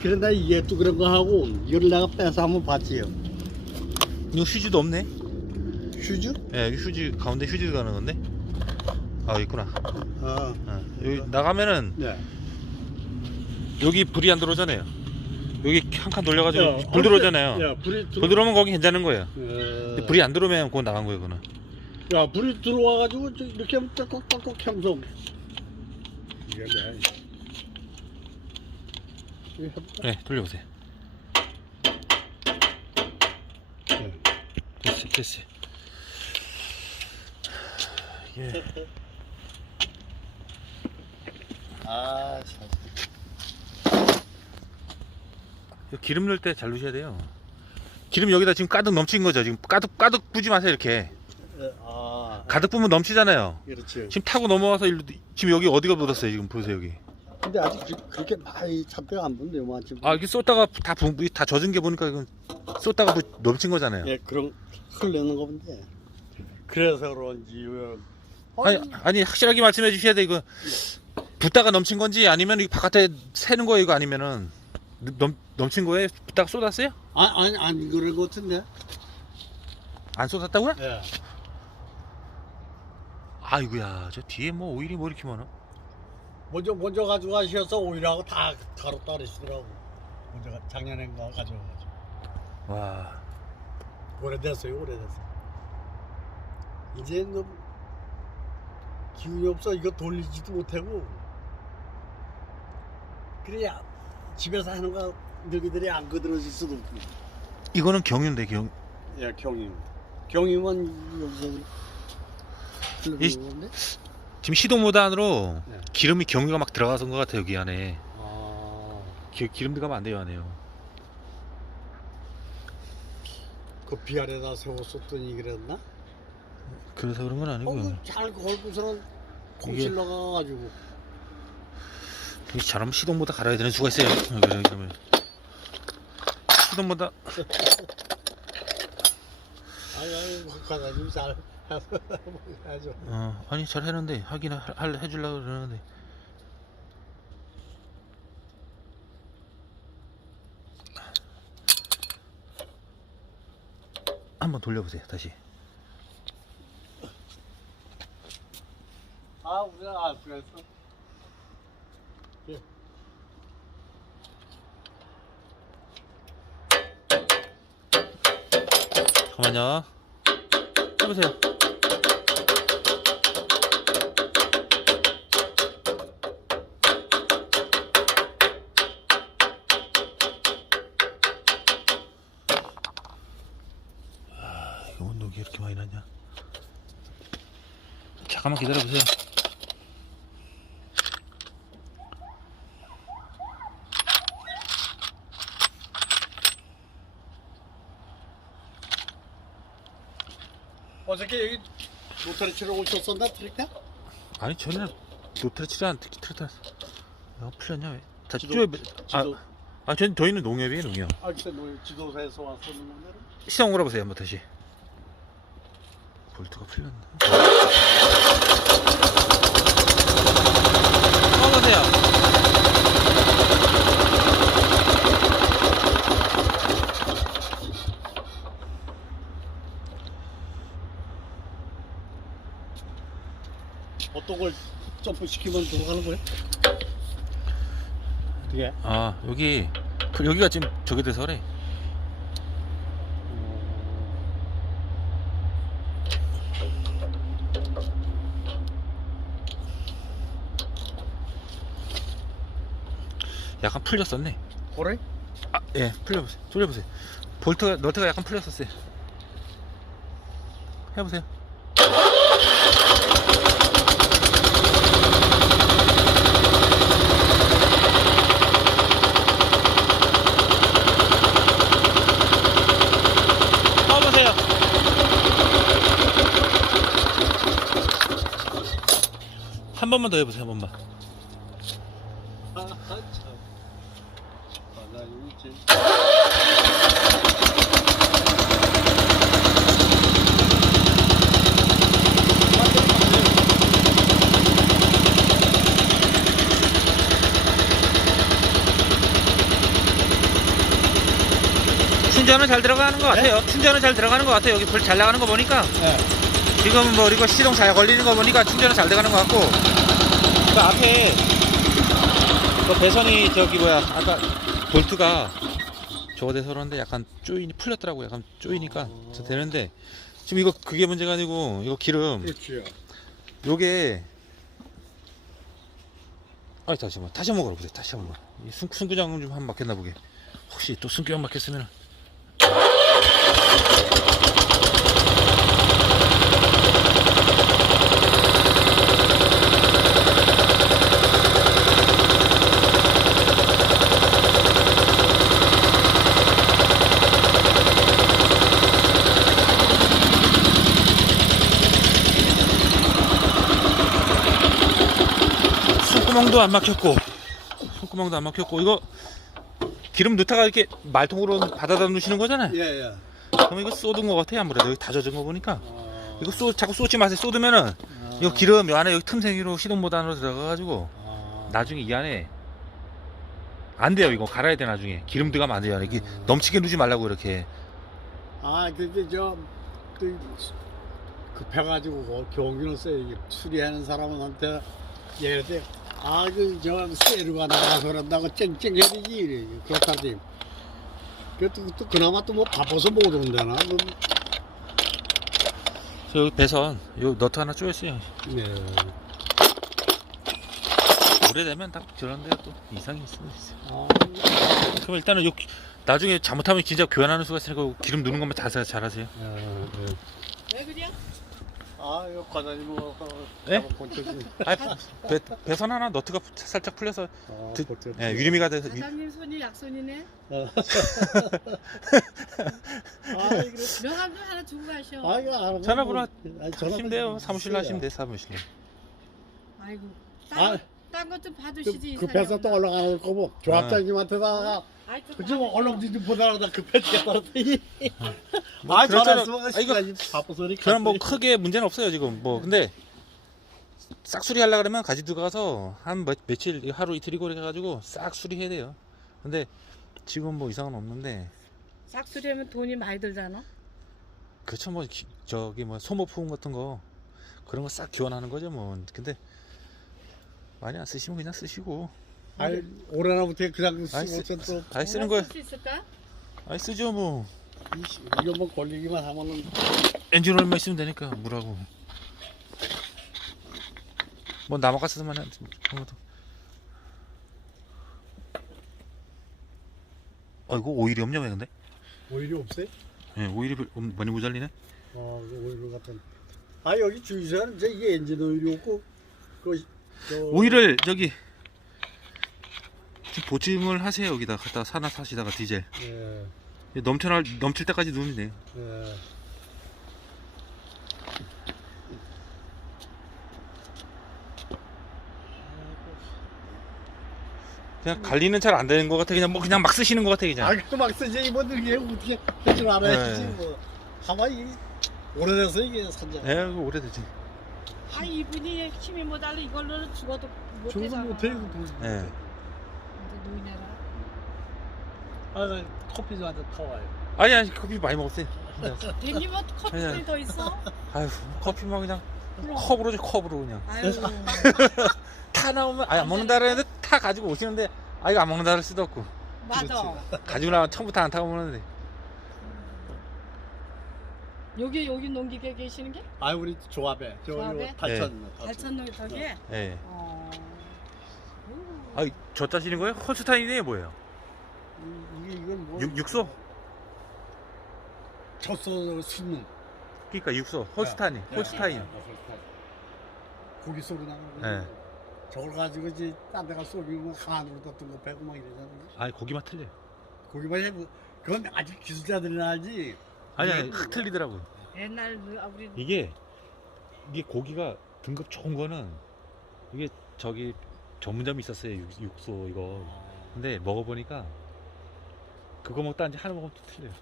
그런데 이게 또 그런 거 하고 이걸 내가 빼서 한번 봤지요. 이거 휴지도 없네. 휴즈? 예, 휴지 가운데 휴지 가는 건데. 아 있구나. 아, 어, 여기 나가면은 네. 여기 불이 안 들어오잖아요. 여기 한 칸 돌려가지고 야, 불 들어오잖아요. 야, 불이 들어. 불 들어오면 거기 괜찮은 거예요. 어, 근데 불이 안 들어오면 그건 나간 거예요, 그거는. 야, 불이 들어와가지고 저 이렇게 하면 떡떡떡떡 하면서 이게 뭐야? 이거? 네, 돌려보세요. 네. 됐어, 됐어. 이게 아, 참. 기름 넣을 때 잘 넣으셔야 돼요. 기름 여기다 지금 가득 넘친 거죠. 지금 가득 가득 부지 마세요, 이렇게. 에, 아, 가득 부으면 넘치잖아요. 그렇지. 지금 타고 넘어와서 일로 지금 여기 어디가 묻었어요, 지금 보세요, 여기. 근데 아직 그- 그렇게 많이 잡혀가 안 본대요, 뭐 지금. 아, 이게 쏟다가 다 부, 다 젖은 게 보니까 이건 쏟다가 부- 넘친 거잖아요. 예, 그런 흘리는 거 본데. 그래서 그런지 이거- 아니, 아니 확실하게 말씀해 주셔야 돼 이거 붓다가 넘친 건지 아니면 이 바깥에 새는 거예요 이거 아니면은 넘, 넘친 거에 붓다가 쏟았어요? 아, 아니 아니 그런 거 같은데. 안 쏟았다고요? 예. 아이고야 저 뒤에 뭐 오일이 뭐 이렇게 많아 먼저 먼저 가져가셔서 오일하고 다 가로 따르시더라고. 먼저 가- 작년엔가 가져가가지고. 와 오래됐어요, 오래됐어. 이제 너 기운이 없어 이거 돌리지도 못하고. 그래야 집에서 하는 거 너희들이 안 거들어질 수도 없고. 이거는 경유인데 경 예, 경임. 경임은 여기서 이- 흘러는 건데. 지금 시동모단으로 네. 기름이 경유가 막 들어가서 것 같아 여기 안에 아, 기, 기름 들어가면 안 돼요 안에요 그 비아래다 세웠었더니 그랬나? 그래서 그런 건 아니고요 어, 잘 걸고서는 콩 이게- 실러가가지고. 이게 잘하면 시동보다 갈아야 되는 수가 있어요 여기 그러면 시동보다 아유, 아유, 과장님 잘 하죠. 어 아니 잘 해는데 하긴 하, 할 해주려고 그러는데 한번 돌려보세요 다시 아, 우리가 알 수가 있어. 잠깐만요 해보세요 아 온도가 이렇게 많이 나냐 잠깐만 기다려보세요 어저께 여기 모터리 치러 오셨었나, 트랙터? 아니 노트레치를 안 특히 트레타 야 풀렸냐 왜? 다 지도- 쪼여 지도, 아, 아 전, 저희는 농협이에요 농협 아, 글쎄, 너 지도사에서 왔었는데. 시동 걸어보세요 한번 다시 볼트가 꺼보세요 어떤 걸 점프시키면 들어가는 거야? 어떻게? 아 여기 풀- 여기가 지금 저게 돼서 그래 약간 풀렸었네. 그래? 아 예 풀려보세요. 돌려보세요. 볼트가 너트가 약간 풀렸었어요. 해보세요. 꺼보세요. 한 번만 더 해보세요 한 번만 아, 아, 참. 아, 나 이거 진 충전은 잘 들어가는 것 같아요. 충전은 잘 들어가는 것 같아요. 여기 불 잘 나가는 거 보니까. 예. 지금 뭐 이거 시동 잘 걸리는 거 보니까 충전은 잘 돼가는 것 같고. 그 앞에 그 배선이 저기 뭐야 아까 볼트가 저거 돼서 그러는데 약간 쪼이니 풀렸더라고 약간 쪼이니까 저 되는데. 지금 이거 그게 문제가 아니고 이거 기름. 그렇지요. 요게 아 다시 한번 다시 한번 걸어보세요. 다시 한번. 이 승, 승구장 좀 한번 막혔나 보게. 혹시 또 승구장 막혔으면 손구멍도 안 막혔고 손구멍도 안 막혔고 이거 기름 넣다가 이렇게 말통으로 받아다 놓으시는 거잖아요. 예, 예. 그럼 이거 쏟은 거 같아요 아무래도. 여기 다 젖은 거 보니까. 어, 이거 쏟 자꾸 쏟지 마세요. 쏟으면은 이거 기름 요 안에 여기 틈새기로 시동모드 안으로 들어가가지고 어, 나중에 이 안에 안 돼요 이거. 갈아야 돼 나중에. 기름 들어가면 안 돼요. 이게 넘치게 누지 말라고 이렇게. 아, 그게 저, 그, 급해가지고, 이게 수리하는 사람한테, 들어, 아, 그, 저, 세루가 나가서 그런다고 이래. 그렇다지. 그것도, 또, 그나마 또 뭐 바빠서 못 온다나. 그, 저 여기 배선 요 너트 하나 쪼였어요 네. 오래되면 딱 저런데 또 이상이 있을 수 있어요 아, 그럼 일단은 요 기- 나중에 잘못하면 진짜 교환하는 수가 있으니까 기름 넣는 것만 다 잘하세요 예, 예. 왜 그래? 아, 이거 과장님, 뭐, 예? 고쳐지. 아, 배, 배선 하나 너트가 푸- 살짝 풀려서 아, 드- 고쳐지. 예, 유리미가 돼서 유- 사장님 손이 약손이네. 어. 아, 이거, 명함 좀 하나 주고 가셔. 아, 이거 알아. 전화번호 아니, 전화 하시면 돼요 사무실로 하시면 돼 사무실로 아이고. 아, 딴것 좀 그, 받으시지. 그 배서 또 올라가는 거고 조합장님한테 다가 아이, 좀 그치 뭐 받으세요. 얼렁지 좀 보다가 급해지게 떨었더니 뭐아 그렇잖아. 전화했으면 아, 이거 시간이 바빠서니까 저는 뭐 크게 문제는 없어요 지금 뭐 근데 싹 수리 하려 그러면 가지 들어가서 한 며, 며칠 하루 이틀이고 이렇게 해가지고 싹 수리 해야 돼요 근데 지금 뭐 이상은 없는데 싹수리하면 돈이 많이 들잖아. 그렇죠 뭐 기- 저기 뭐 소모품 같은 거 그런 거 싹 교환하는 거죠 뭐 근데 많이 안 쓰시면 그냥 쓰시고 아이 올해나부터 그냥 아이, 쓰고 또 아니 쓰는 거예요 쓸수 있을까? 아니 쓰죠 뭐 이- 이거 뭐 걸리기만 하면은 엔진 오일만 있으면 되니까 물하고 뭐해 그런 것도 어 이거 오일이 없냐 왜 근데? 오일이 없어요? 예 오일이 별- 음, 많이 모자리네 어 이거 오일 같은 아 여기 주유소는 이제 이게 엔진 오일이 없고 그 저, 오일을 저기 지금 보증을 하세요 여기다 갖다 사나 사시다가 디젤. 예, 넘쳐날 넘칠 때까지 누우면 돼요. 예. 그냥 관리는 잘 안 되는 것 같아. 그냥 뭐 그냥 막 쓰시는 것 같아 그냥. 아 그거 막 쓰지. 이분들 이게 어떻게 할 줄 알아야지 네. 뭐. 아마 이게 오래돼서 이게 산자 예 이거 오래되지. 아 이분이 힘이 모자라 이걸로는 죽어도 못 저거 되잖아. 못해 이거. 돈. 예 노인네라. 아, 나 커피 좀 한잔 타와요. 아니 아니 커피 많이 먹었어요 대님은 아니야. 더 있어? 아유 커피만 그냥 컵으로 줘 컵으로 그냥 아유. 타 나오면 아니 안 먹는다 그랬는데 타 가지고 오시는데 아 이거 안 먹는다 할 수도 없고 맞아. 가지고 나면 처음부터 안 타고 오는데 여기 여기 농기계 계시는 게? 아, 우리 조합에 저 조합에? 요 탈천. 달천농 저기에? 예. 어. 아 저 짜시는 거예요? 홀스타인이에요 뭐예요? 이게 이건 뭐? 육, 육소? 쳤어 순는. 그러니까 육소 홀스타인 네. 홀스타인 네. 고기 소리 나는 거. 예. 저걸 가지고 이제 딴 데가 쏘기고 간으로 떴던 거 빼고 막 이러잖아. 아니 고기만 틀려요 고기만 해도 그건 아직 기술자들이 알지. 아니 아니 이게 확 틀리더라고요 옛날 그 아, 우리 이게 이게 고기가 등급 좋은 거는 이게 저기 전문점이 있었어요 육, 육소 이거. 근데 먹어보니까 그거 먹다 이제 하나 먹으면 또 틀려요